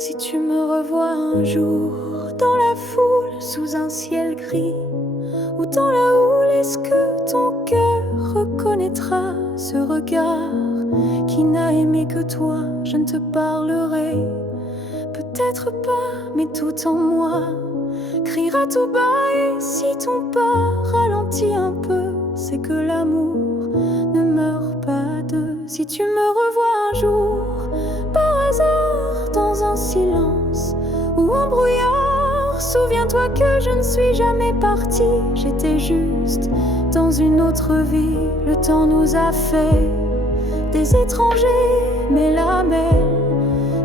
Si tu me revois un jour dans la foule, sous un ciel gris, ou dans la houle, est-ce que ton cœur reconnaîtra ce regard qui n'a aimé que toi? Je ne te parlerai peut-être pas, mais tout en moi criera tout bas. Et si ton pas ralentit un peu, c'est que l'amour ne meurt pas de. Si tu me revois un jour par hasard dans un silence ou un brouillard, souviens-toi que je ne suis jamais partie. J'étais juste dans une autre vie. Le temps nous a fait des étrangers, mais la mer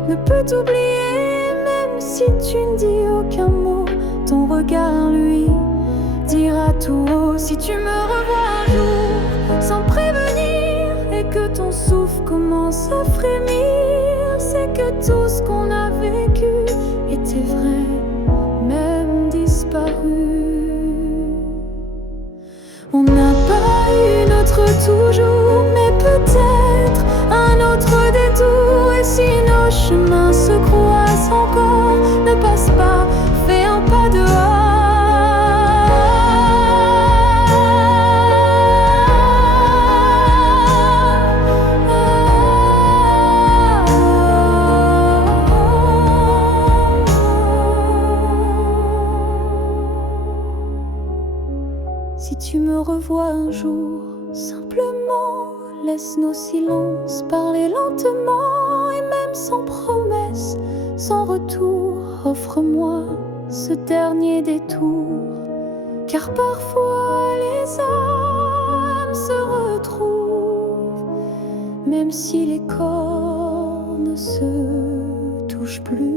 ne peut t'oublier. Même si tu ne dis aucun mot, ton regard lui dira tout haut. Si tu me revois un jour sans prévenir et que ton souffle commence à frémir, c'est que tout ce qu'on a vécu était vrai, même disparu. On n'a pas eu notre toujours, mais peut-être un autre détour. Et si nos chemins se croisent encore, ne passe pas, fais un pas dehors. Si tu me revois un jour, simplement laisse nos silences parler lentement. Et même sans promesse, sans retour, offre-moi ce dernier détour. Car parfois les âmes se retrouvent, même si les corps ne se touchent plus.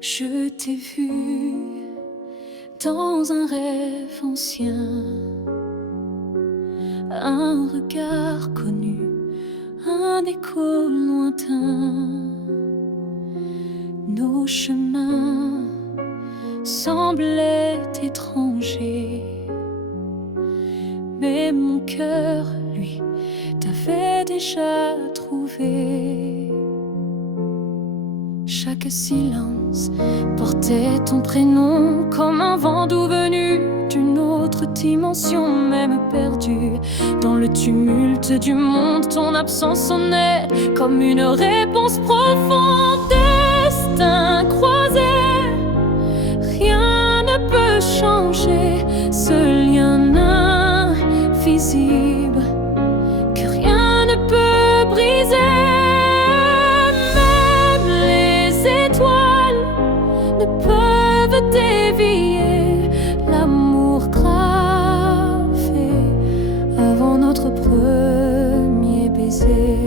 Je t'ai vu dans un rêve ancien, un regard connu, un écho lointain. Nos chemins semblaient étrangers, mais mon cœur, lui, t'avait déjà trouvé. Chaque silence portait ton prénom comme un vent doux venu d'une autre dimension. Même perdu dans le tumulte du monde, ton absence sonnait comme une réponse profonde. Destin croisé, rien ne peut changer ce lien invisible que rien ne peut briser. Ne peuvent dévier l'amour gravé avant notre premier baiser.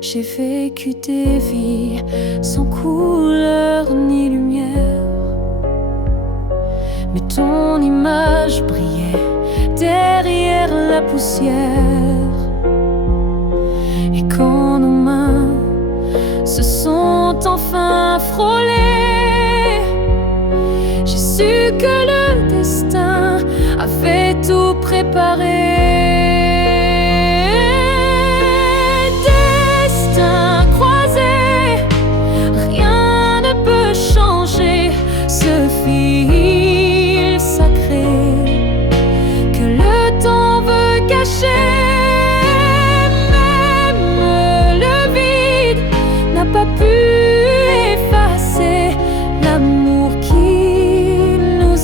J'ai vécu des vies sans couleur ni lumière, mais ton image brillait derrière la poussière. Et quand nos mains se sont enfin frôlées, j'ai su que le destin avait tout préparé. Destin croisé, rien ne peut changer ce fil sacré que le temps veut cacher. Pas pu effacer l'amour qui nous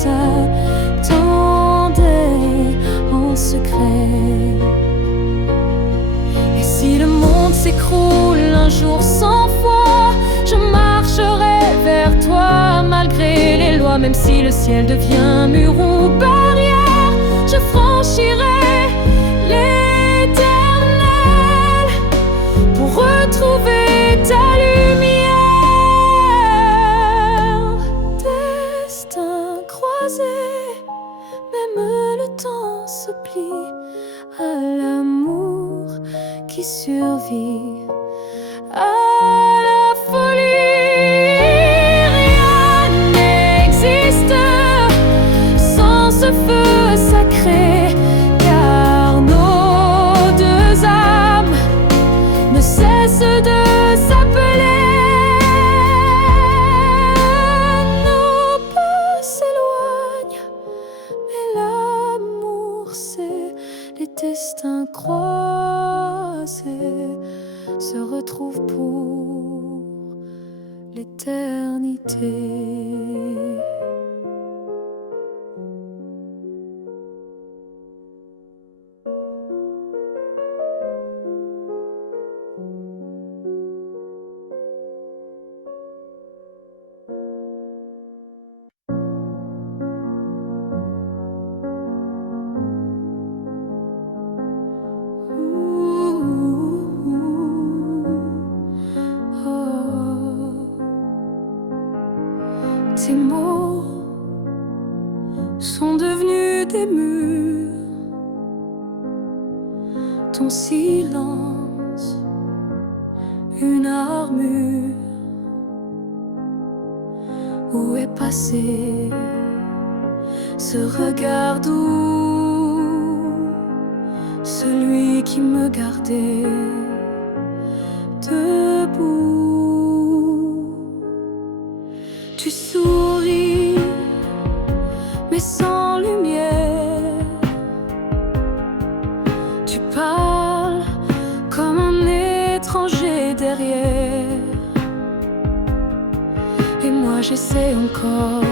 attendait en secret. Et si le monde s'écroule un jour sans foi, je marcherai vers toi malgré les lois. Même si le ciel devient mur ou barrière, je franchirai l'éternel pour retrouver ta lumière. Destin croisé, même le temps se plie à l'amour. qui survit à la folie. Rien n'existe sans ce feu sacré, car nos deux âmes ne cessent de s'appeler. Nos pas s'éloignent, mais l'amour, c'est les destins croisés se retrouvent pour l'éternité. Tes mots sont devenus des murs, ton silence une armure. Où est passé ce regard doux, celui qui me gardait debout? Tu souris, mais sans lumière. Tu parles comme un étranger derrière. Et moi j'essaie encore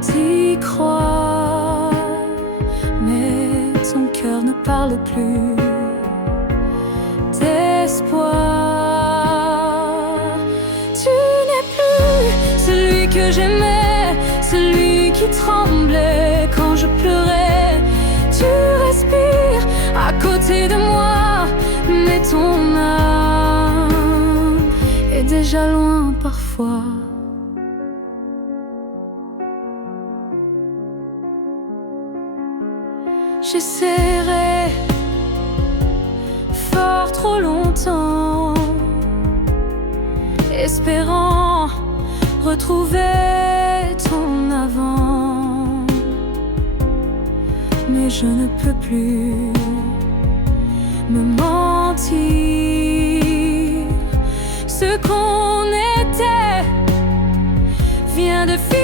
d'y croire, mais ton cœur ne parle plus d'espoir. Que j'aimais, celui qui tremblait quand je pleurais. Tu respires à côté de moi, mais ton âme est déjà loin parfois. J'essaierai fort trop longtemps, espérant retrouver ton avant, mais je ne peux plus me mentir. Ce qu'on était vient de finir.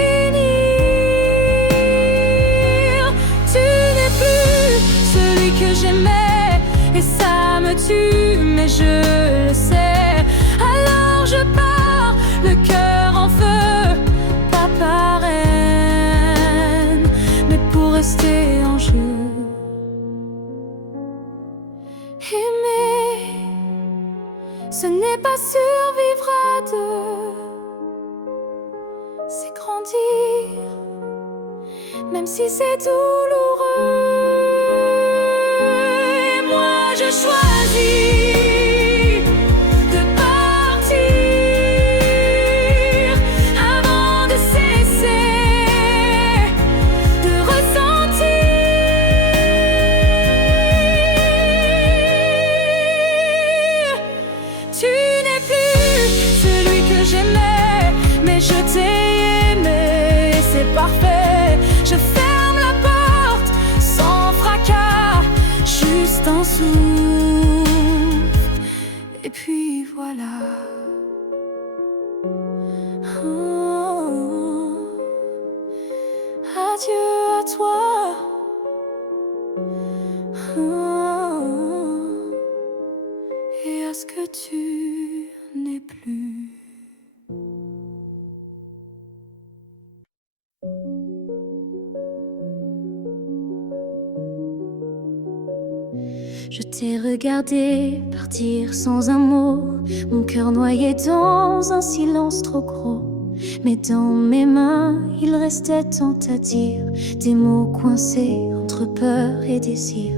Tu n'es plus celui que j'aimais, et ça me tue, mais je le sais. Alors je pars, le cœur en feu, pas par haine, mais pour rester en jeu. Aimer, ce n'est pas survivre à deux, c'est grandir, même si c'est douloureux. Et moi je choisis un souffle, et puis voilà. Oh, adieu à toi. Oh, et à ce que tu n'es plus. Je t'ai regardé partir sans un mot, mon cœur noyé dans un silence trop gros. Mais dans mes mains, il restait tant à dire, des mots coincés entre peur et désir.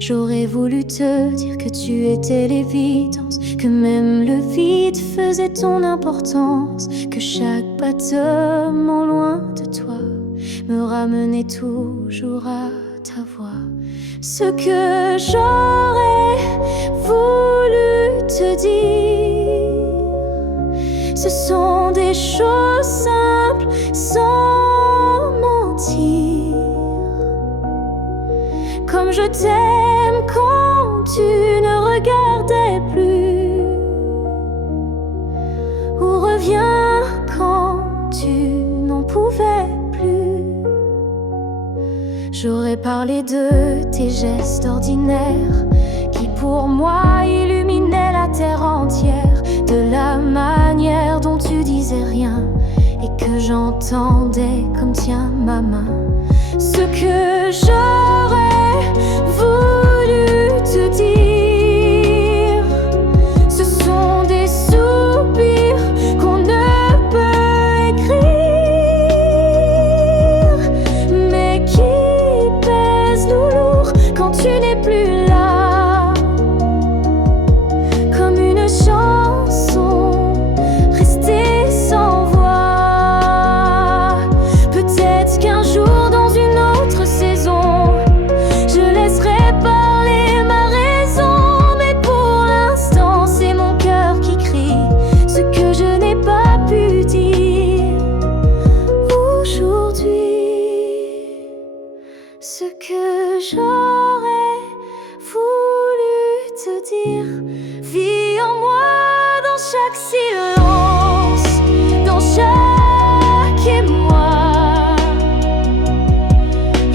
J'aurais voulu te dire que tu étais l'évidence, que même le vide faisait ton importance, que chaque battement loin de toi me ramenait toujours à ta voix. Ce que j'aurais voulu te dire, ce sont des choses simples sans mentir. Comme je t'aime quand tu ne regardais plus, ou reviens quand tu n'en pouvais plus. J'aurais parlé de tes gestes ordinaires qui pour moi illuminaient la terre entière, de la manière dont tu disais rien et que j'entendais comme tiens ma main. Ce que j'aurais voulu te dire, ce sont des soupirs qu'on ne peut écrire, mais qui pèsent lourd quand tu n'es plus là, comme une chanson restée sans voix. Peut-être qu'un jour dans une autre saison, je laisserai parler ma raison, mais pour l'instant c'est mon cœur qui crie ce que je n'ai pas pu dire aujourd'hui. Ce que j'aurais voulu te dire vit en moi dans chaque silence, dans chaque émoi.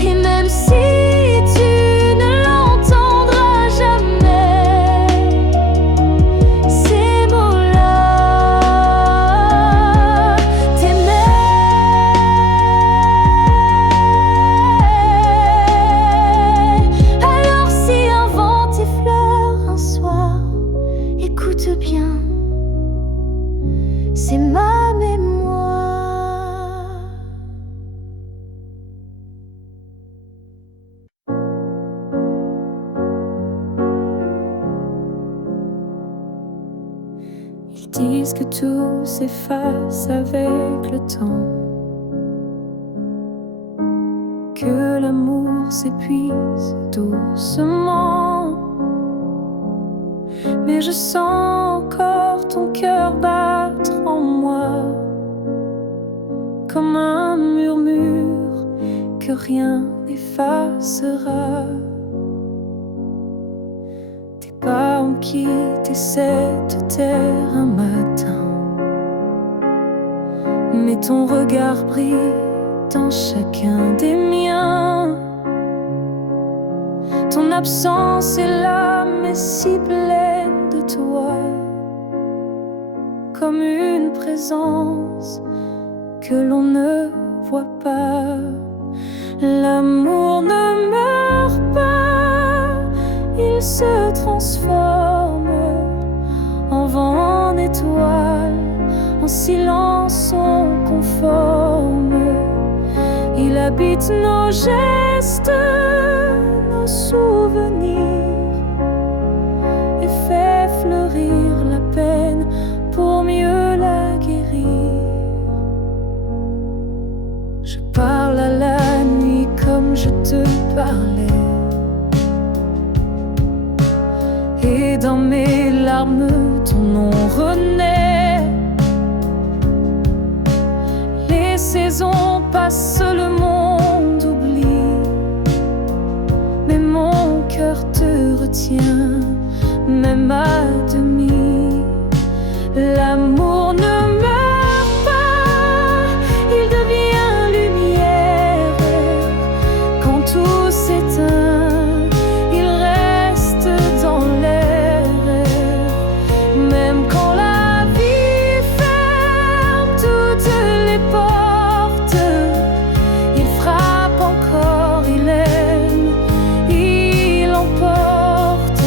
Et même si tu ne l'entendras jamais, ces mots-là t'aimaient. Alors si un vent t'effleure un soir, écoute bien, c'est ma mémoire. Ils disent que tout s'efface avec le temps, que l'amour s'épuise doucement. Mais je sens encore ton cœur battre en moi, comme un murmure que rien n'effacera. Tes pas ont quitté cette terre un matin, mais ton regard brille dans chacun des miens. Ton absence est là, mais si pleine de toi, comme une présence que l'on ne voit pas. L'amour ne meurt pas, il se transforme en vent, en étoile, en silence, on conforme. Il habite nos gestes, nos souvenirs, et fait fleurir la peine pour mieux la guérir. Je parle à la nuit comme je te parlais, et dans mes larmes ton nom renaît. Les saisons passent, le monde oublie, mais mon cœur te retient, même à demi. L'amour ne meurt pas, il devient lumière. Quand tout s'éteint, il reste dans l'air. Même quand la vie ferme toutes les portes, il frappe encore, il aime, il emporte.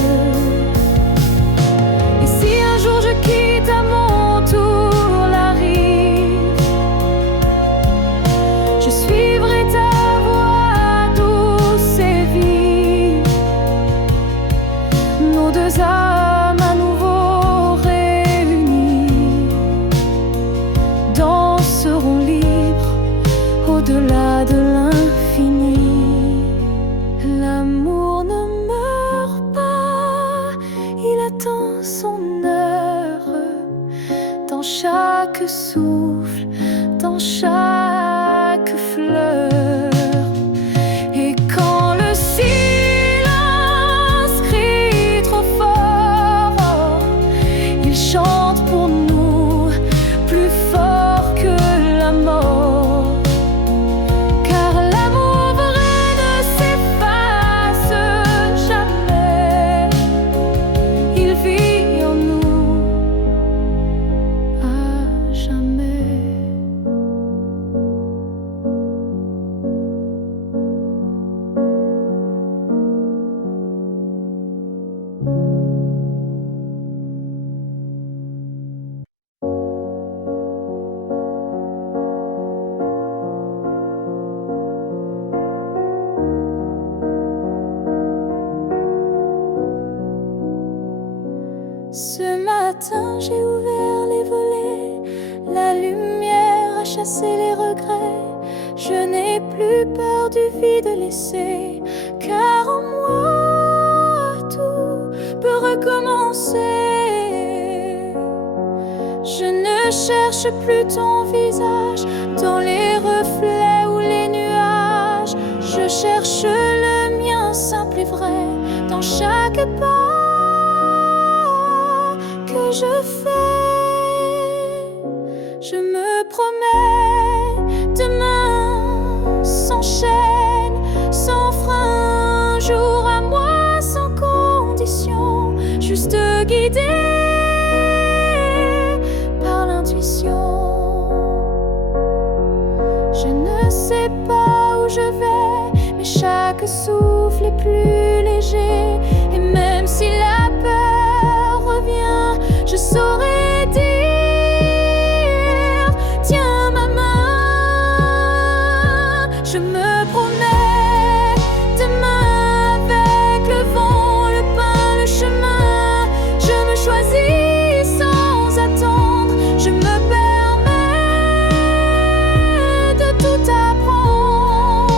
Ce matin j'ai ouvert les volets, la lumière a chassé les regrets. Je n'ai plus peur du vide laissé, car en moi tout peut recommencer. Je ne cherche plus ton visage dans les reflets ou les nuages. Je cherche le mien simple et vrai dans chaque pas que je fais. Je me promets demain sans chaîne, sans frein, un jour à moi sans condition, juste guidé par l'intuition. Je ne sais pas où je vais, mais chaque souffle est plus léger. Et même si la peur revient, je saurai dire: tiens ma main. Je me promets demain avec le vent, le pain, le chemin. Je me choisis sans attendre. Je me permets de tout apprendre.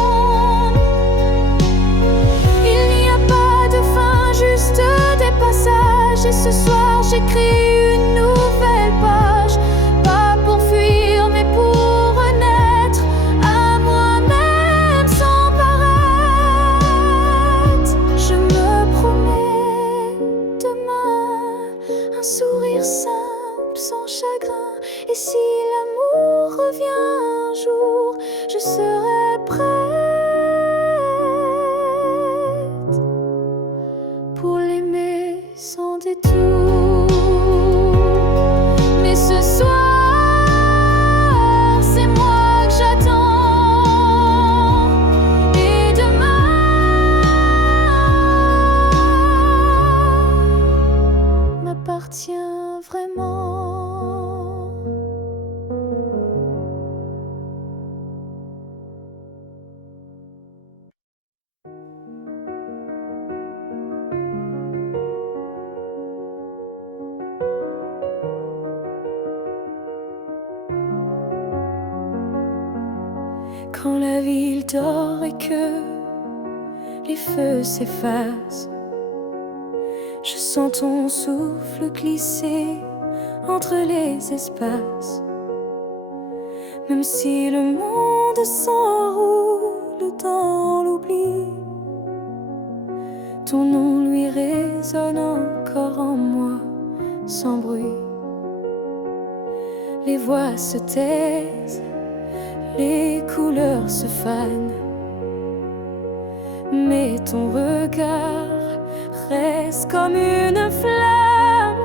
Il n'y a pas de fin, juste des passages. Et ce soir j'écris une nouvelle page, pas pour fuir mais pour renaître à moi-même sans paraître. Je me promets demain un sourire simple sans chagrin. Et si l'amour revient un jour, je serai prête pour l'aimer sans détour. Mais ce soir, c'est moi que j'attends. Et demain m'appartient vraiment. Quand la ville dort et que les feux s'effacent, je sens ton souffle glisser entre les espaces. Même si le monde s'enroule dans l'oubli, ton nom lui résonne encore en moi sans bruit. Les voix se taisent, les couleurs se fanent, mais ton regard reste comme une flamme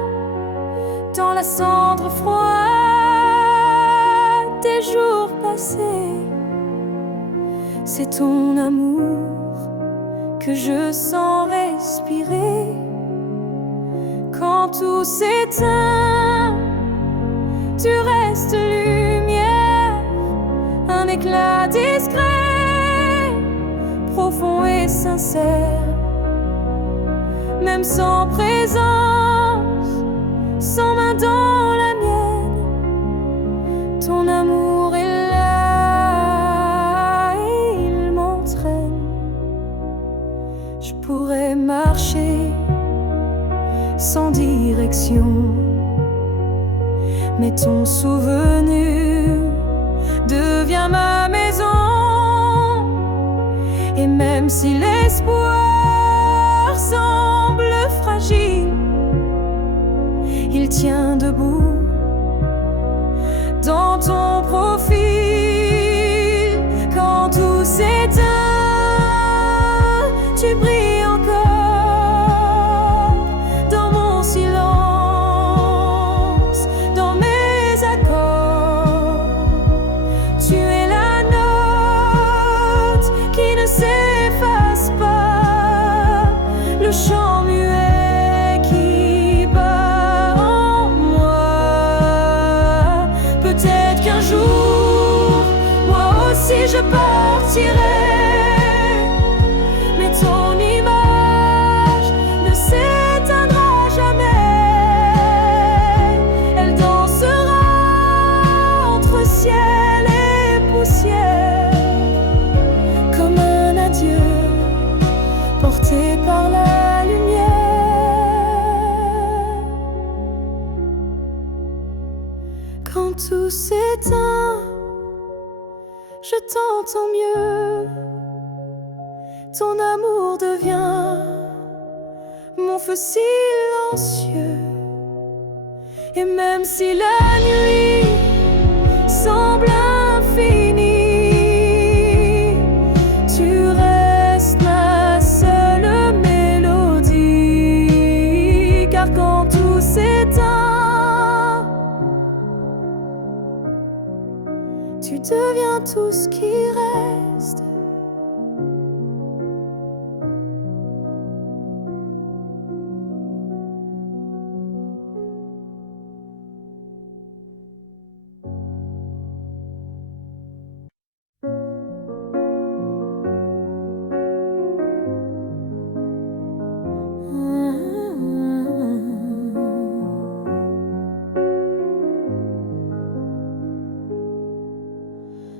dans la cendre froide des jours passés. C'est ton amour que je sens respirer quand tout s'éteint. Tu restes lumière, un éclat discret, profond et sincère. Même sans présence, sans main dans la mienne, ton amour est là et il m'entraîne. Je pourrais marcher sans direction, mais ton souvenir devient ma maison. Et même si l'espoir semble fragile, il tient debout dans ton profil. Quand tout s'éteint, tu brilles encore dans mon silence, dans mes accords. Tu es la note qui ne s'efface pas, le chant muet qui bat en moi. Peut-être qu'un jour, moi aussi je partirai, mais ton image ne s'éteindra jamais. tant mieux. Ton amour devient mon feu silencieux. Et même si la nuit semble infinie, tu restes ma seule mélodie. Car quand tout s'éteint, tu deviens tout ce qui reste.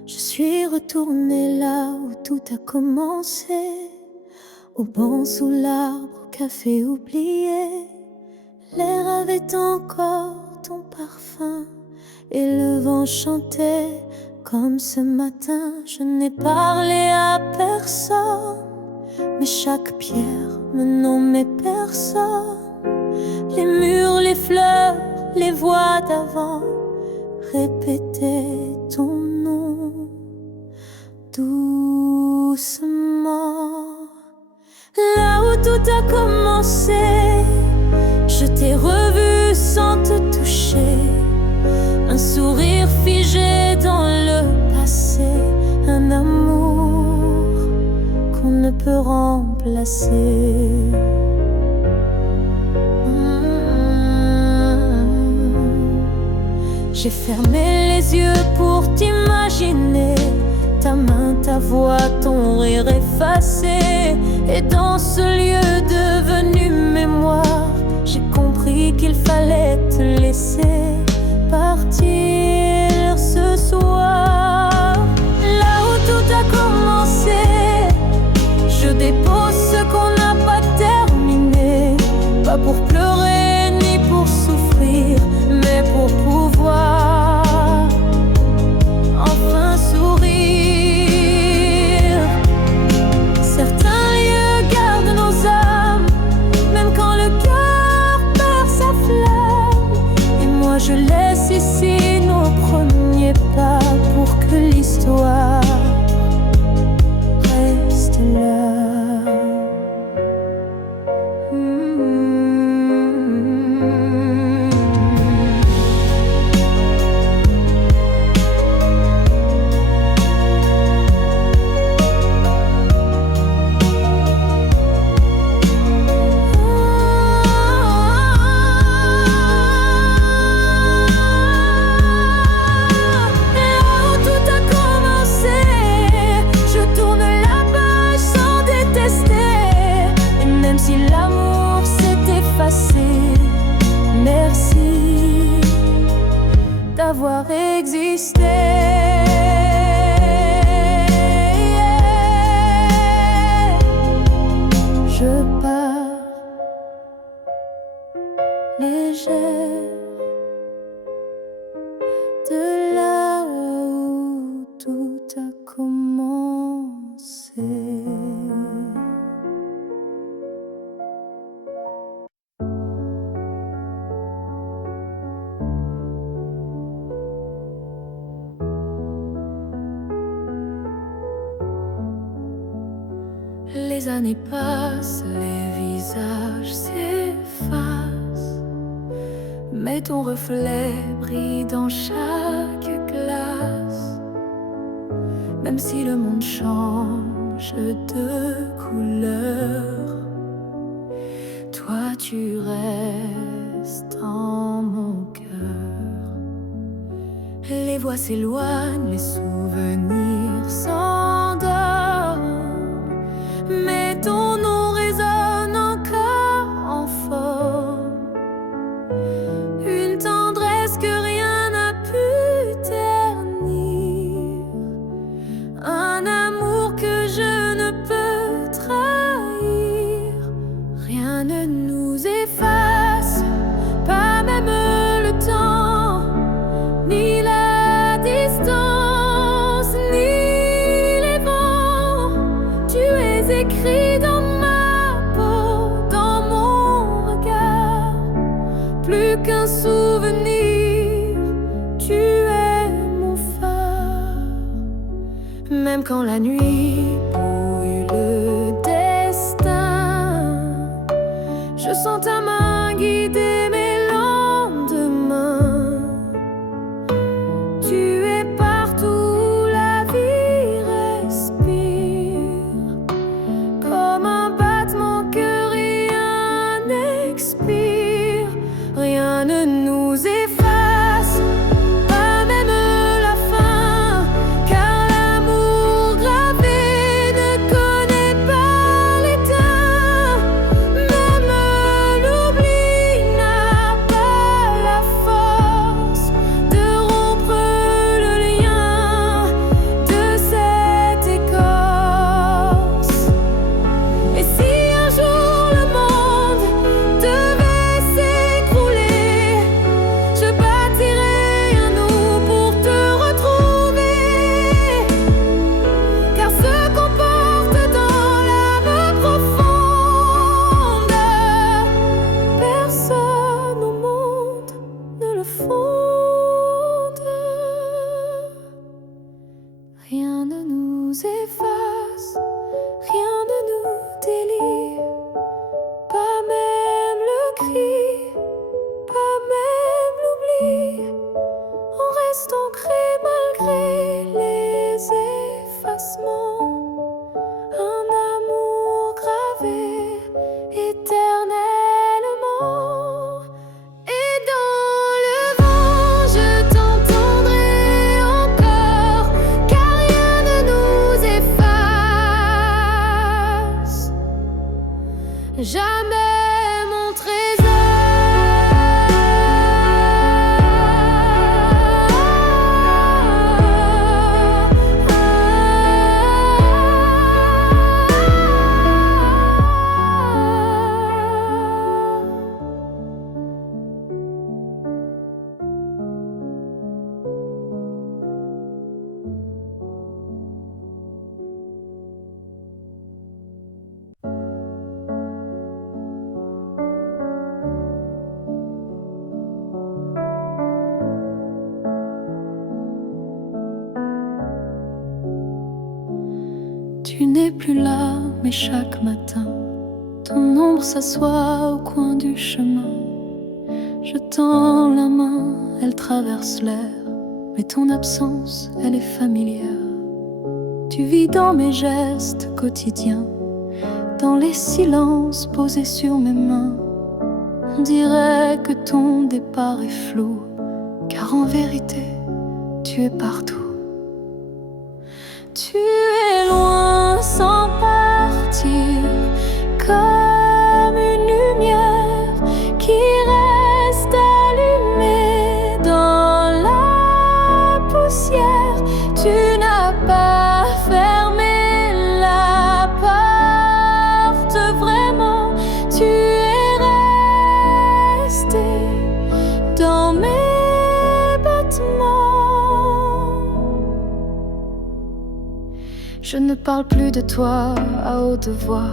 Je suis retournée là où tout a commencé, au banc sous l'arbre, au café oublié. L'air avait encore ton parfum et le vent chantait comme ce matin. Je n'ai parlé à personne, mais chaque pierre me nommait personne. Les murs, les fleurs, les voix d'avant répétaient ton nom doucement. Là où tout a commencé, je t'ai revu sans te toucher. Un sourire figé dans le passé, un amour qu'on ne peut remplacer. J'ai fermé les yeux pour t'imaginer, ta main, ta voix, ton rire effacé. Et dans ce lieu devenu mémoire, j'ai compris qu'il fallait te laisser partir ce soir. Là où tout a commencé, je dépose ce qu'on n'a pas terminé. Pas pour pleurer ni pour souffrir, mais pour pouvoir enfin sourire. Certains lieux gardent nos âmes, même quand le cœur perd sa flamme. Et moi je laisse ici nos premiers pas pour que l'histoire reste là. Merci d'avoir existé. Je pars légère de là où tout a commencé. Les années passent, les visages s'effacent, mais ton reflet brille dans chaque glace. Même si le monde change de couleur, toi tu restes en mon cœur. Les voix s'éloignent, les souvenirs s'endorment, mais ton nom résonne encore en forme. Une tendresse que rien n'a pu ternir, un amour que je ne peux trahir. Rien ne nous efface, pas même le temps, ni la distance, ni écrit dans ma peau, dans mon regard. Plus qu'un souvenir, tu es mon phare. Même quand la nuit brouille le destin, je sens ta main guider mes lendemains. Tu es partout où la vie respire, comme un battement que rien n'expire. Rien ne nous efface, pas même la fin, car l'amour gravé ne connaît pas l'éteint. Même l'oubli n'a pas la force de rompre le lien de cette écorce. Et si un jour le monde devait s'écrouler, je bâtirai un nous pour te retrouver. Car ce qu'on porte dans l'âme profonde, personne au monde ne le fonde. Rien ne nous efface, rien ne nous délie, pas même le cri, pas même l'oubli. On reste ancré malgré les effacements. Un amour gravé éternellement. Et dans le vent, je t'entendrai encore, car rien ne nous efface. Jamais mon Tu n'es plus là, mais chaque matin, ton ombre s'assoit au coin du chemin. Je tends la main, elle traverse l'air, mais ton absence, elle est familière. Tu vis dans mes gestes quotidiens, dans les silences posés sur mes mains. On dirait que ton départ est flou, car en vérité, tu es partout. Tu es loin sans partir, comme une lumière qui reste allumée dans la poussière. Tu n'as pas fermé la porte, vraiment, tu es resté dans mes battements. Je ne parle plus de toi à haute voix,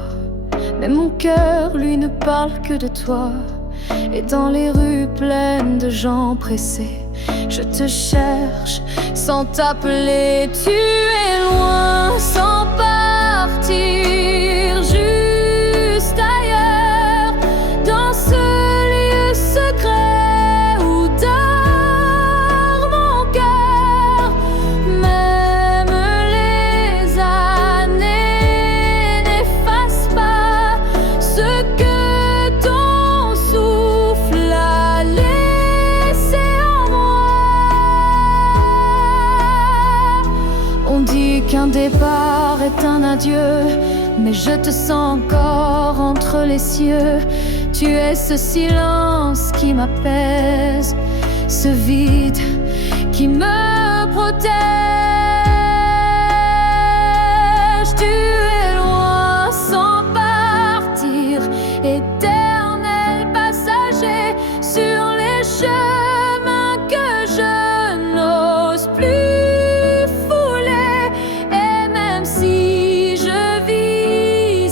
mais mon cœur, lui, ne parle que de toi. Et dans les rues pleines de gens pressés, je te cherche sans t'appeler. Tu es loin sans partir, juste ailleurs, dans ce lieu secret où dort mon cœur. Même les années n'effacent pas ce que ton souffle a laissé en moi. On dit qu'un départ est un adieu, mais je te sens encore entre les cieux. Tu es ce silence qui m'apaise, ce vide qui me protège. Tu es loin sans partir, éternel passager sur les chemins que je n'ose plus fouler. Et même si je vis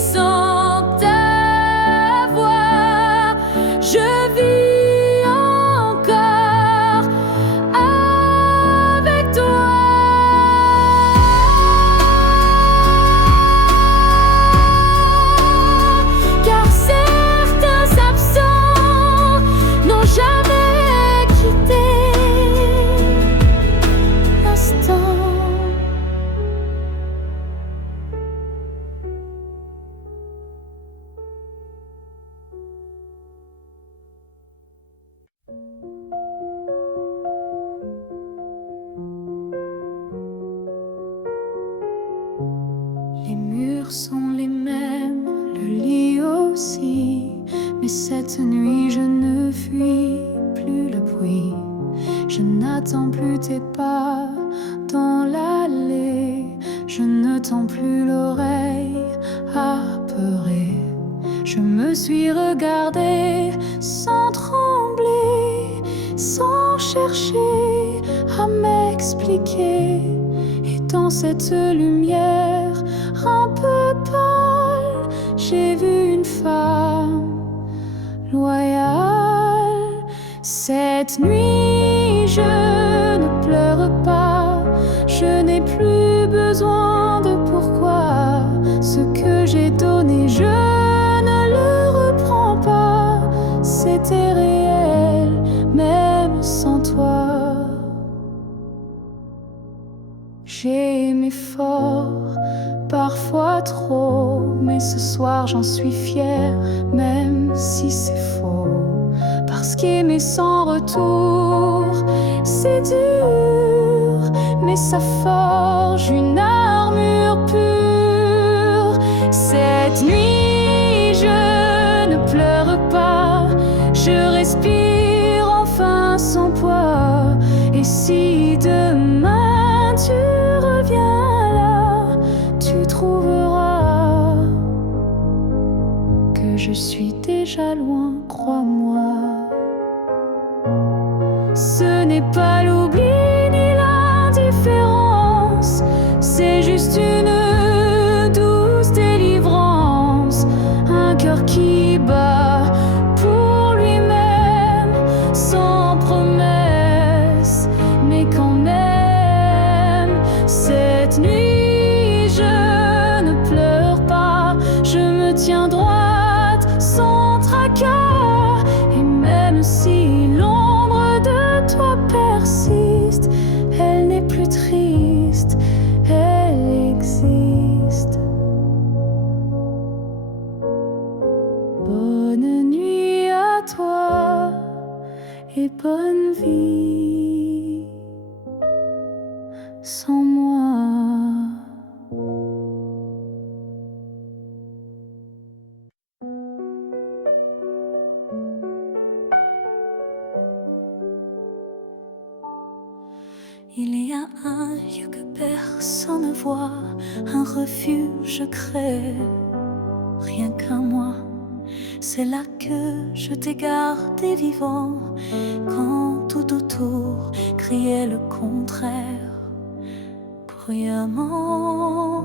Les murs sont les mêmes, le lit aussi. Mais cette nuit je ne fuis plus le bruit. Je n'attends plus tes pas dans l'allée. Je ne tends plus l'oreille apeurée. Je me suis regardée sans trembler, sans chercher à m'expliquer. Et dans cette lumière un peu pâle, j'ai vu une femme loyale. Cette nuit je ne pleure pas, je n'ai plus besoin de pourquoi. Ce que j'ai donné, je ne le reprends pas. C'était réel, même sans toi. J'ai aimé fort, parfois trop, mais ce soir j'en suis fière, même si c'est faux. Parce qu'aimer sans retour, c'est dur, mais ça forge une armure pure. Cette nuit, je ne pleure pas, je respire enfin sans poids. Et si demain tu reviens là, tu trouveras que je suis déjà loin, crois-moi. Ce n'est pas l'oubli ni l'indifférence, c'est juste une douce délivrance. Un cœur qui bat pour lui-même, sans promesse, mais quand même. Cette nuit je ne pleure pas, je me tiens droite sans tracas. Et même si l'ombre de toi persiste, elle n'est plus triste, elle existe. Bonne nuit à toi et bonne vie sans moi. Il y a un lieu que personne ne voit, un refuge crée, rien qu'à moi. C'est là que je t'ai gardé vivant, quand tout autour criait le contraire, bruyamment.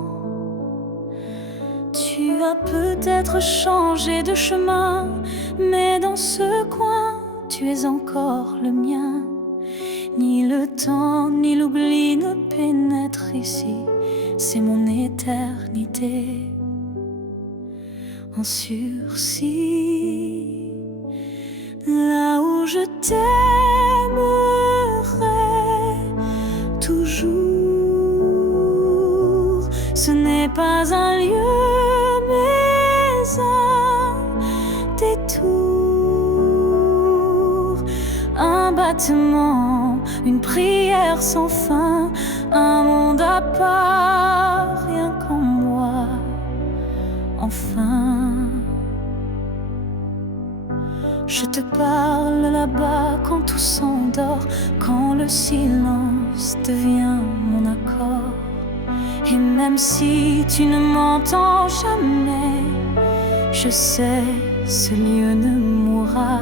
Tu as peut-être changé de chemin, mais dans ce coin, tu es encore le mien. Ni le temps, ni l'oubli ne pénètrent ici, c'est mon éternité en sursis. Là où je t'aimerai toujours, ce n'est pas un lieu, mais un détour, un battement, une prière sans fin, un monde à part, rien qu'en moi, enfin. Je te parle là-bas quand tout s'endort, quand le silence devient mon accord. Et même si tu ne m'entends jamais, je sais, ce lieu ne mourra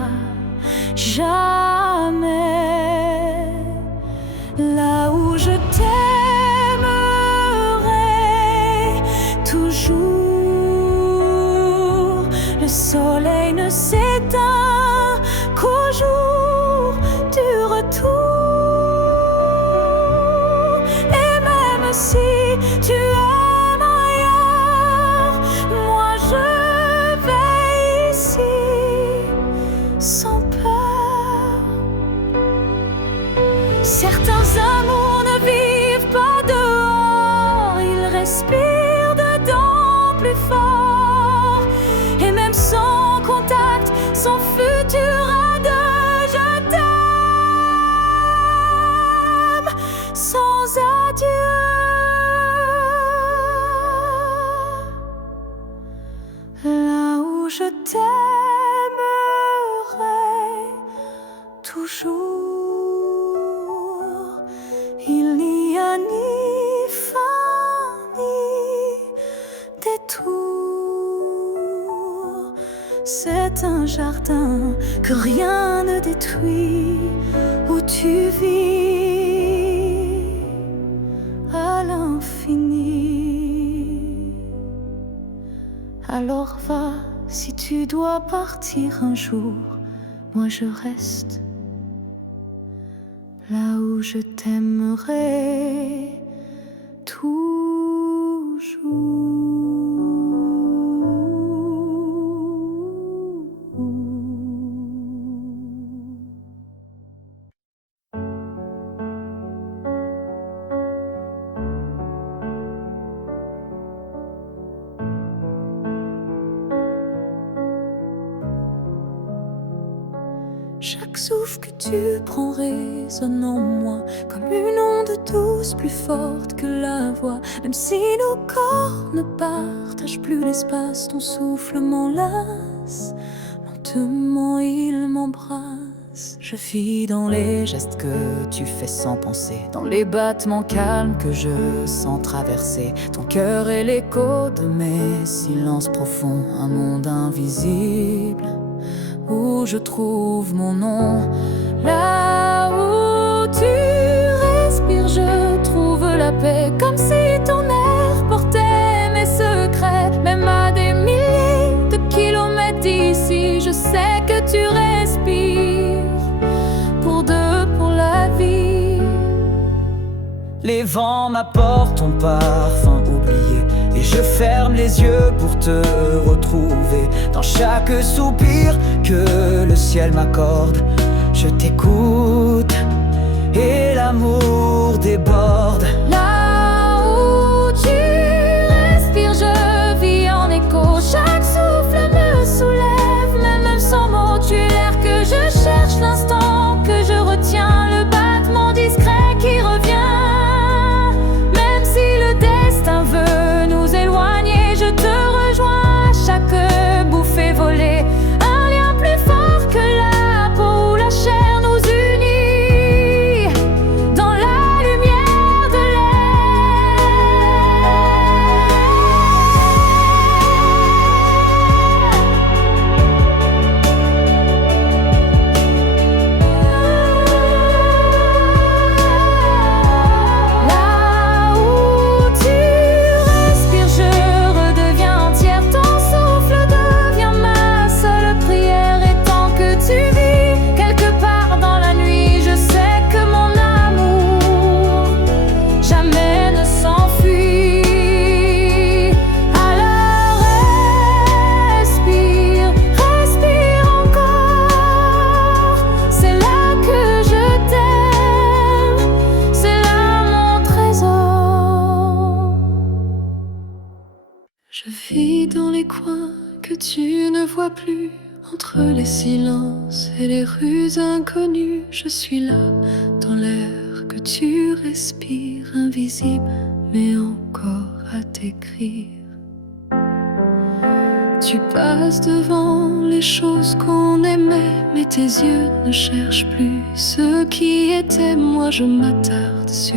jamais. Là où je t'aimerai toujours, le soleil ne s'éteint qu'au jour du retour. Et même si tu aimes ailleurs, moi je vais ici sans peur. Certains amours ne vivent pas dehors, ils respirent dedans plus fort. Et même sans contact, où je t'aimerai toujours. Il n'y a ni fin ni détour. C'est un jardin que rien ne détruit, où tu vis à l'infini. Alors va, si tu dois partir un jour, moi je reste là où je t'aimerai toujours. Chaque souffle que tu prends résonne en moi comme une onde douce plus forte que la voix. Même si nos corps ne partagent plus l'espace, ton souffle m'enlace, lentement il m'embrasse. Je vis dans les gestes que tu fais sans penser, dans les battements calmes que je sens traverser ton cœur et l'écho de mes silences profonds. Un monde invisible où je trouve mon nom. Là où tu respires, je trouve la paix, comme si ton air portait mes secrets. Même à des milliers de kilomètres d'ici, je sais que tu respires pour deux, pour la vie. Les vents m'apportent ton parfum oublié, et je ferme les yeux pour te retrouver. Dans chaque soupir que le ciel m'accorde, je t'écoute et l'amour déborde. Là où tu respires, je vis en écho. Chaque souffle me soulève, même sans mots. Tu es l'air que je cherche, l'instant que je retiens, le battement discret qui revient. Même si le destin veut nous éloigner, je te rejoins à chaque bouffée volée. Un lien plus fort que la peau ou la chair nous unit dans la lumière de Là où tu respires, je redeviens entière. Ton souffle devient ma seule prière. Et tant que tu vis quelque part dans la nuit, je sais que mon amour jamais ne s'enfuit. Alors respire, respire encore. C'est là que je t'aime, c'est là mon trésor. Je vis dans les coins que tu ne vois plus, entre les silences et les rues inconnues. Je suis là, dans l'air que tu respires, invisible mais encore à t'écrire. Tu passes devant les choses qu'on aimait, mais tes yeux ne cherchent plus ce qui était. Moi je m'attarde sur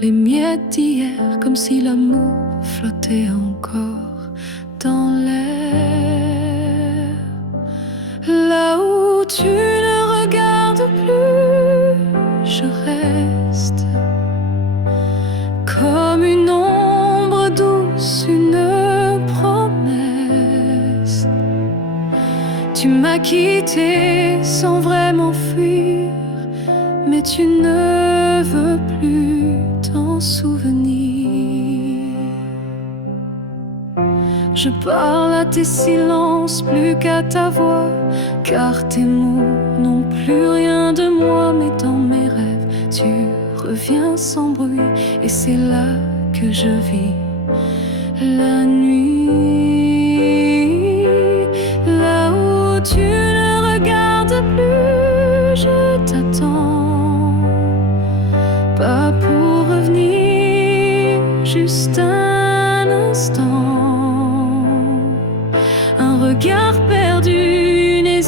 les miettes d'hier, comme si l'amour flottait encore dans l'air. Là où tu ne regardes plus, je reste comme une ombre douce, une promesse. Tu m'as quitté sans vraiment fuir, mais tu ne veux plus t'en souvenir. Je parle à tes silences plus qu'à ta voix, car tes mots n'ont plus rien de moi. Mais dans mes rêves, tu reviens sans bruit, et c'est là que je vis la nuit. Là où tu ne regardes plus, je t'attends, pas pour revenir, juste un instant. Un regard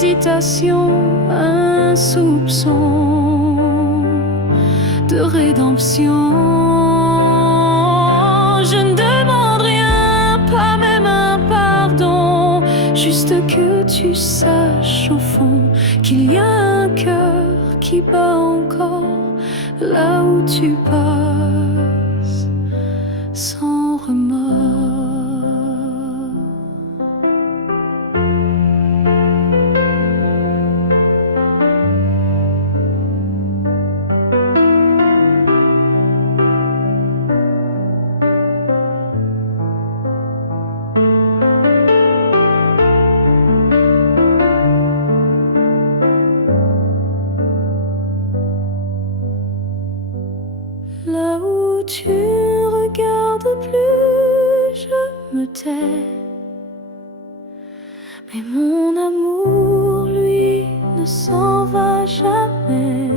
hésitation, un soupçon de rédemption. Je ne demande rien, pas même un pardon, juste que tu saches au fond qu'il y a un cœur qui bat encore là où tu passes sans remords. Là où tu regardes plus, je me tais. Mais mon amour, lui, ne s'en va jamais.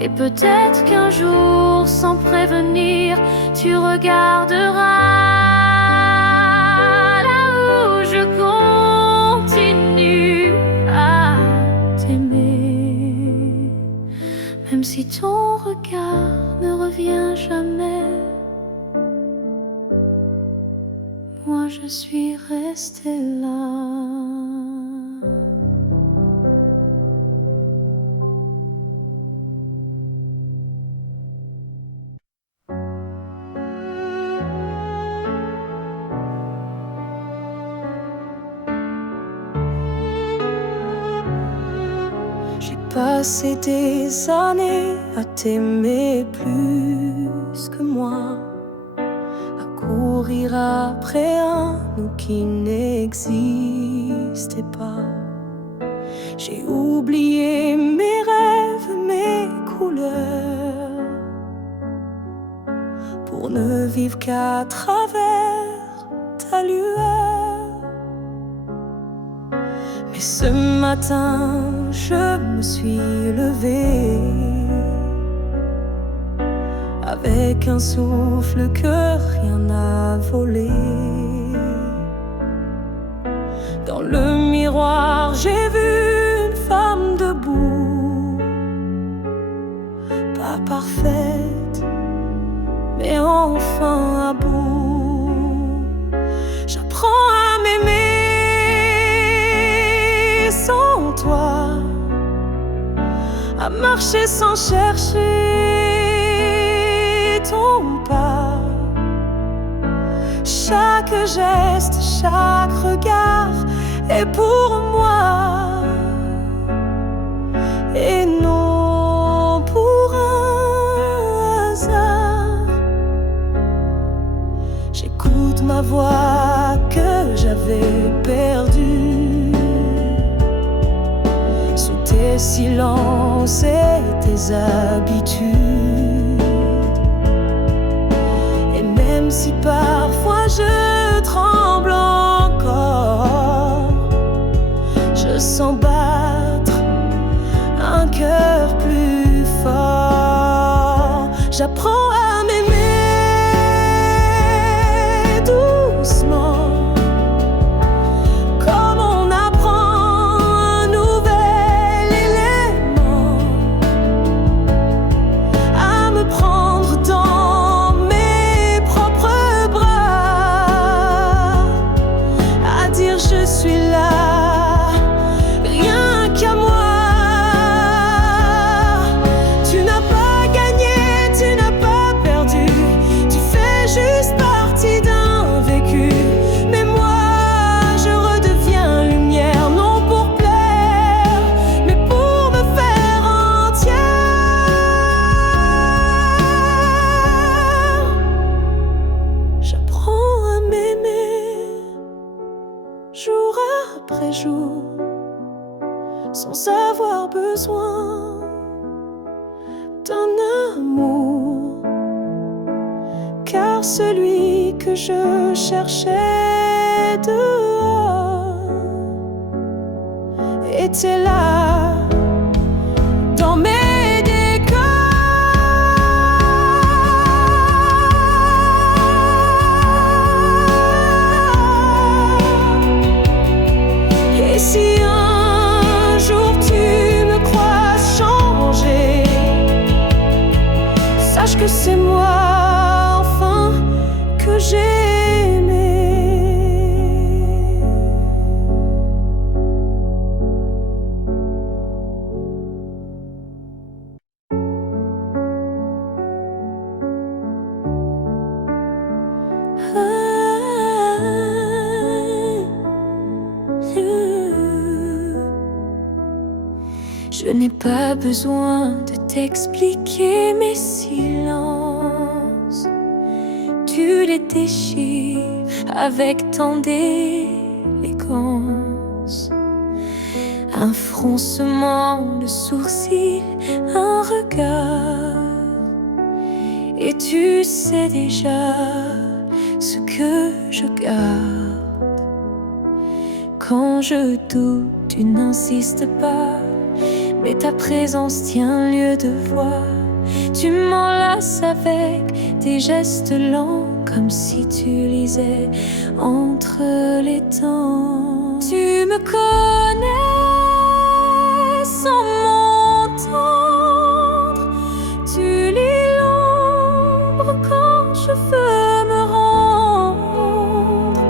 Et peut-être qu'un jour, sans prévenir, tu regarderas là où je continue à t'aimer. Même si ton regard ne revient jamais, moi je suis restée là. Passer des années à t'aimer plus que moi, à courir après un nous qui n'existait pas. J'ai oublié mes rêves, mes couleurs, pour ne vivre qu'à travers ta lueur. Mais ce matin, je me suis levée avec un souffle que rien n'a volé. Dans le miroir, j'ai vu une femme debout, pas parfaite, mais enfin à bout. J'apprends à m'aimer sans toi, à marcher sans chercher ton pas. Chaque geste, chaque regard est pour moi, et non pour un hasard. J'écoute ma voix que j'avais perdue sous tes silences et tes habitudes. Et même si parfois je tremble encore, je sens battre un cœur plus fort. J'apprends à m'aimer doucement, comme on apprend un nouvel élément, à me prendre dans mes propres bras, à dire je suis là, rien qu'à moi. Tu n'as pas gagné, tu n'as pas perdu, tu fais juste partie d'un vécu. Mais moi, je redeviens lumière, non pour plaire, mais pour me faire entière. J'apprends à m'aimer jour après jour, sans avoir besoin d'un amour, car celui que je cherchais dehors était là dans mes décors. Et Je n'ai pas besoin de t'expliquer mes silences. Tu les déchires avec tant d'élégance. Un froncement de sourcils, un regard, et tu sais déjà ce que je garde. Quand je doute, tu n'insistes pas, mais ta présence tient lieu de voix. Tu m'enlaces avec tes gestes lents, comme si tu lisais entre les temps. Tu me connais sans m'entendre. Tu lis l'ombre quand je veux me rendre.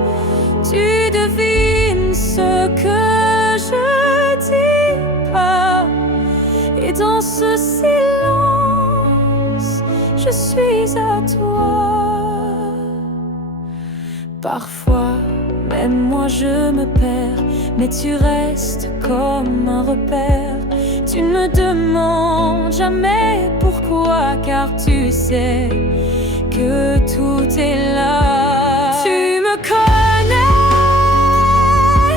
Tu devines ce que je dis pas. Et dans ce silence, je suis à toi. Parfois, même moi je me perds, mais tu restes comme un repère. Tu ne me demandes jamais pourquoi, car tu sais que tout est là. Tu me connais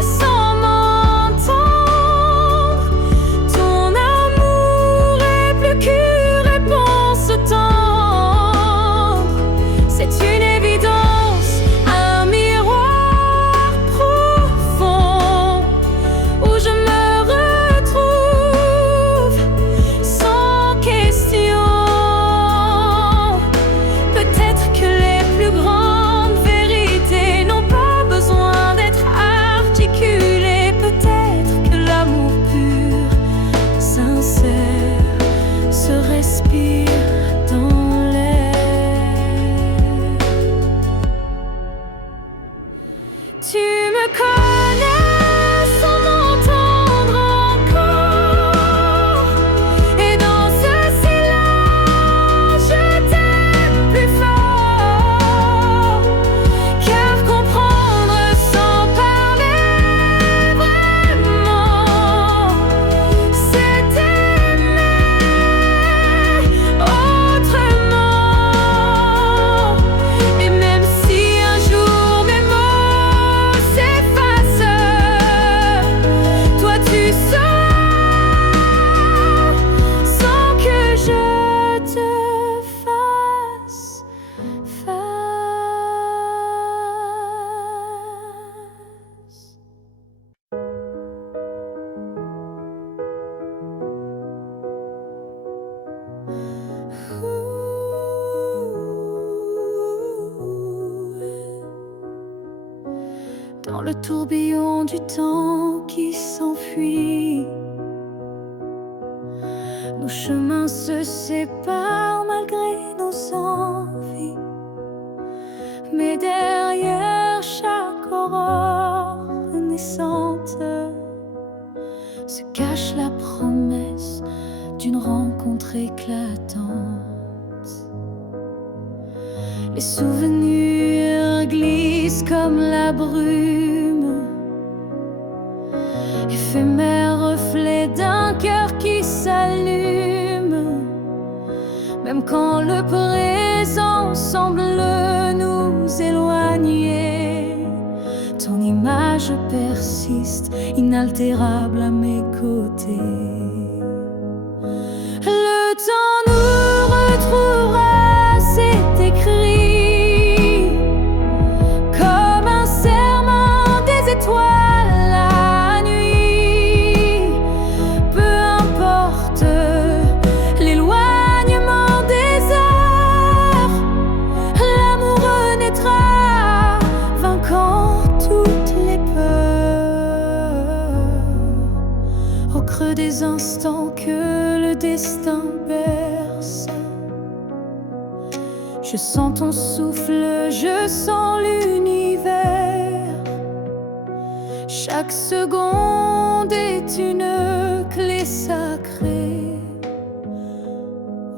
sans m'entendre. Ton amour est plus qu'une réponse tendre. C'est une évidence, un miroir profond où je me retrouve sans question. Peut-être que les plus grandes vérités n'ont pas besoin d'être articulées. Peut-être que l'amour pur, sincère, se respire dans l'air. Tu me connais sans m'entendre encore. Et dans ce silence, je t'aime plus fort. Car comprendre sans parler vraiment, c'est aimer autrement. Et même si un jour mes mots s'effacent, toi tu sors sans que je te fasse face. Dans le tourbillon du temps qui s'enfuit, nos chemins se séparent malgré nos envies. Mais derrière chaque aurore naissante se cache la promesse d'une rencontre éclatante. Les souvenirs glissent comme la brume, éphémère reflet d'un cœur qui s'allume. Même quand le présent semble nous éloigner, ton image persiste, inaltérable à mes côtés. Le temps nous retrouvera, c'est écrit, comme un serment des étoiles la nuit. Peu importe l'éloignement des heures, l'amour renaîtra, vainquant toutes les peurs. Au creux des instants que le destin berce, je sens ton souffle, je sens l'univers. Chaque seconde est une clé sacrée,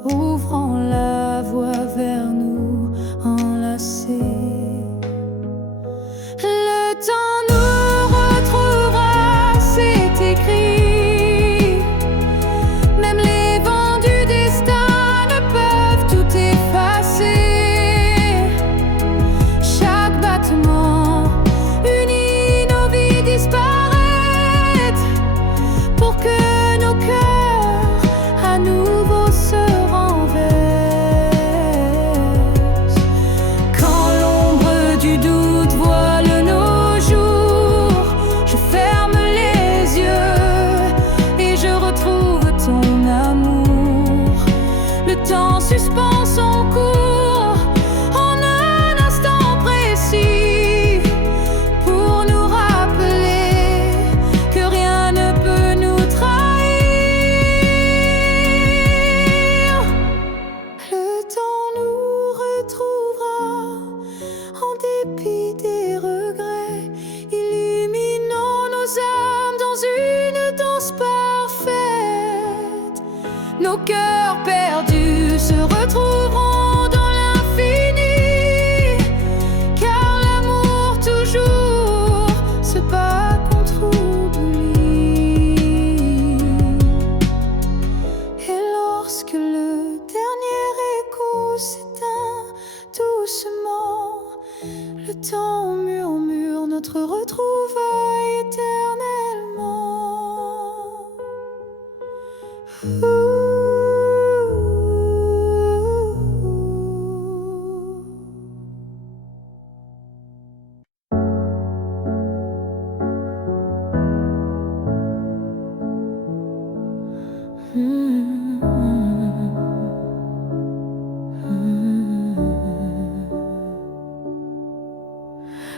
ouvrant la voie vers nous enlacés. Le temps nous retrouvera, c'est écrit, nos cœurs perdus se retrouveront dans l'infini, car l'amour toujours se bat contre oubli. Et lorsque le dernier écho s'éteint doucement, le temps murmure notre retrouvaille éternellement.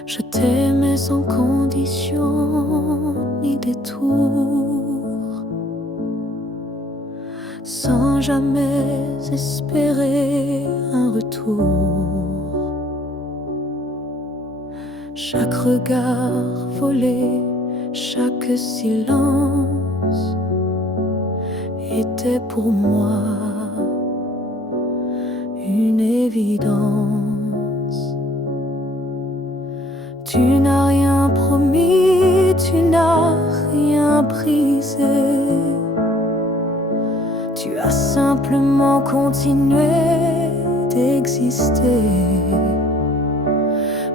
Je t'aimais sans condition ni détour, sans jamais espérer un retour. Chaque regard volé, chaque silence était pour moi une évidence. Tu n'as rien promis, tu n'as rien brisé. Tu as simplement continué d'exister.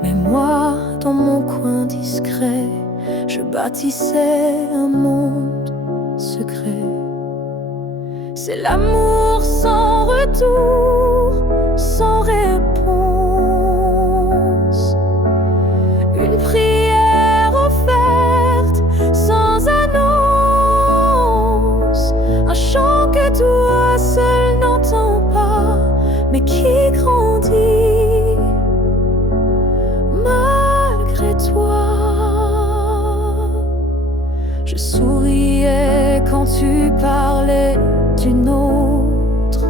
Mais moi, dans mon coin discret, je bâtissais un monde secret. C'est l'amour sans retour, sans réponse. Une prière offerte sans annonce. Un chant que toi seul n'entends pas, mais qui grandit malgré toi. Je souriais quand tu parlais d'une autre,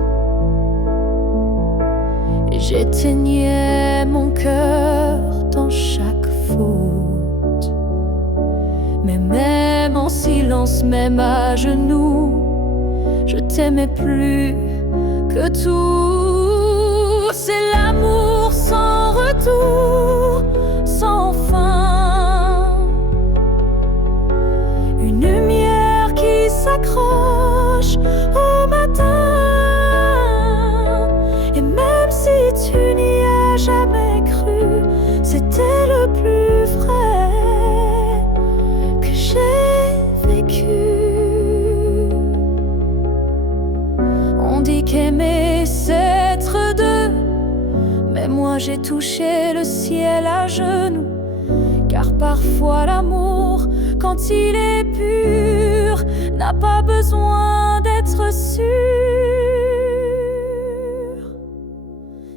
et j'éteignais mon cœur dans chaque faute. Mais même en silence, même à genoux, je t'aimais plus que tout. C'est l'amour sans retour, sans fin. Une lumière qui s'accroche au matin. Et même si tu n'y as jamais cru, c'était le plus vrai que j'ai vécu. On dit qu'aimer c'est être deux, mais moi j'ai touché le ciel à genoux. Car parfois l'amour, quand il est pur, n'a pas besoin d'être sûr.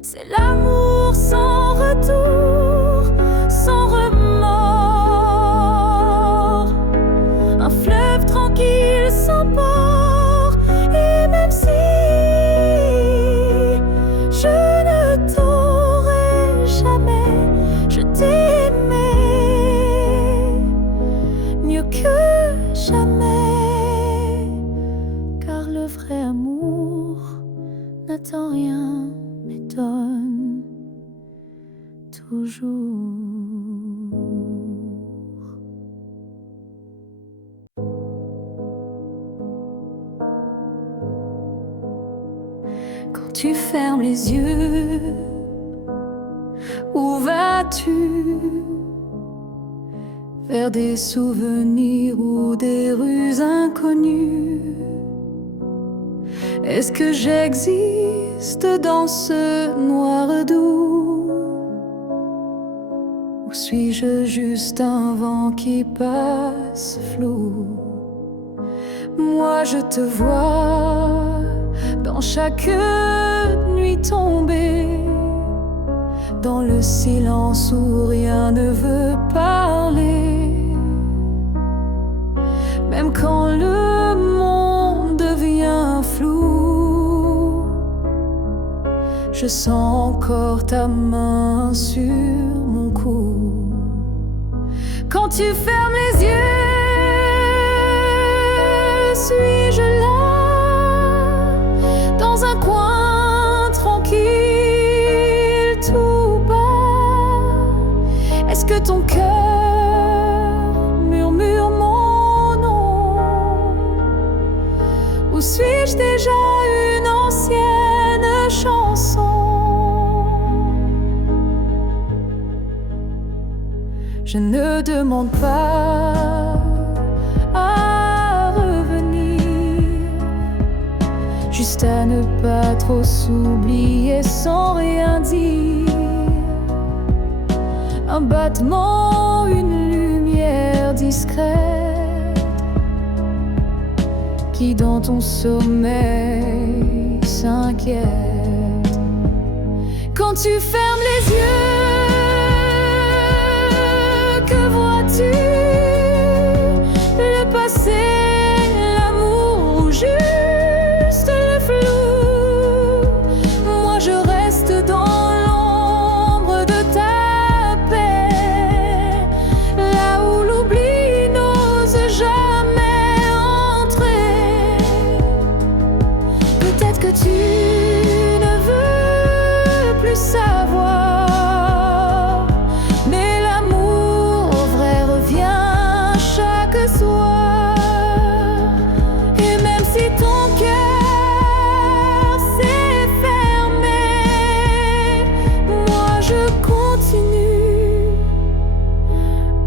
C'est l'amour sans retour, sans remords. Un fleuve tranquille sans port. Et même si je ne t'aurai jamais, je t'ai aimé mieux que jamais. Car le vrai amour n'attend rien, mais donne toujours. Quand tu fermes les yeux, où vas-tu? Vers des souvenirs ou des rues inconnues? Est-ce que j'existe dans ce noir doux? Ou suis-je juste un vent qui passe flou? Moi je te vois dans chaque nuit tombée, dans le silence où rien ne veut parler. Même quand le monde devient flou, je sens encore ta main sur mon cou. Quand tu fermes les yeux, suis-je là? cœur murmure mon nom. Ou suis-je déjà une ancienne chanson? Je ne demande pas à revenir, juste à ne pas trop s'oublier sans rien dire. Un battement, une lumière discrète qui dans ton sommeil s'inquiète. Quand tu fermes les yeux, que vois-tu? Le passé, l'amour ou juste le flou? Moi je reste dans l'ombre de ta paix, là où l'oubli n'ose jamais entrer. Peut-être que tu ne veux plus savoir, mais l'amour vrai revient chaque soir. Et même si ton cœur s'est fermé, moi je continue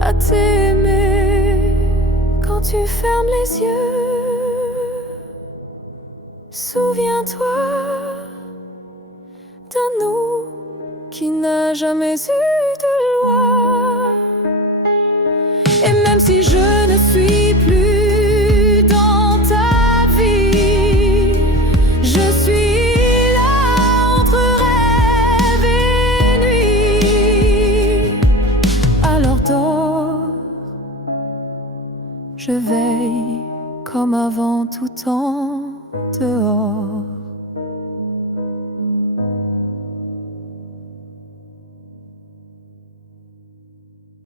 à t'aimer. Quand tu fermes les yeux, souviens-toi d'un nous qui n'a jamais eu de loi. Et même si je ne suis plus dans ta vie, je suis là entre rêve et nuit. Alors dors, je veille comme avant tout temps dehors.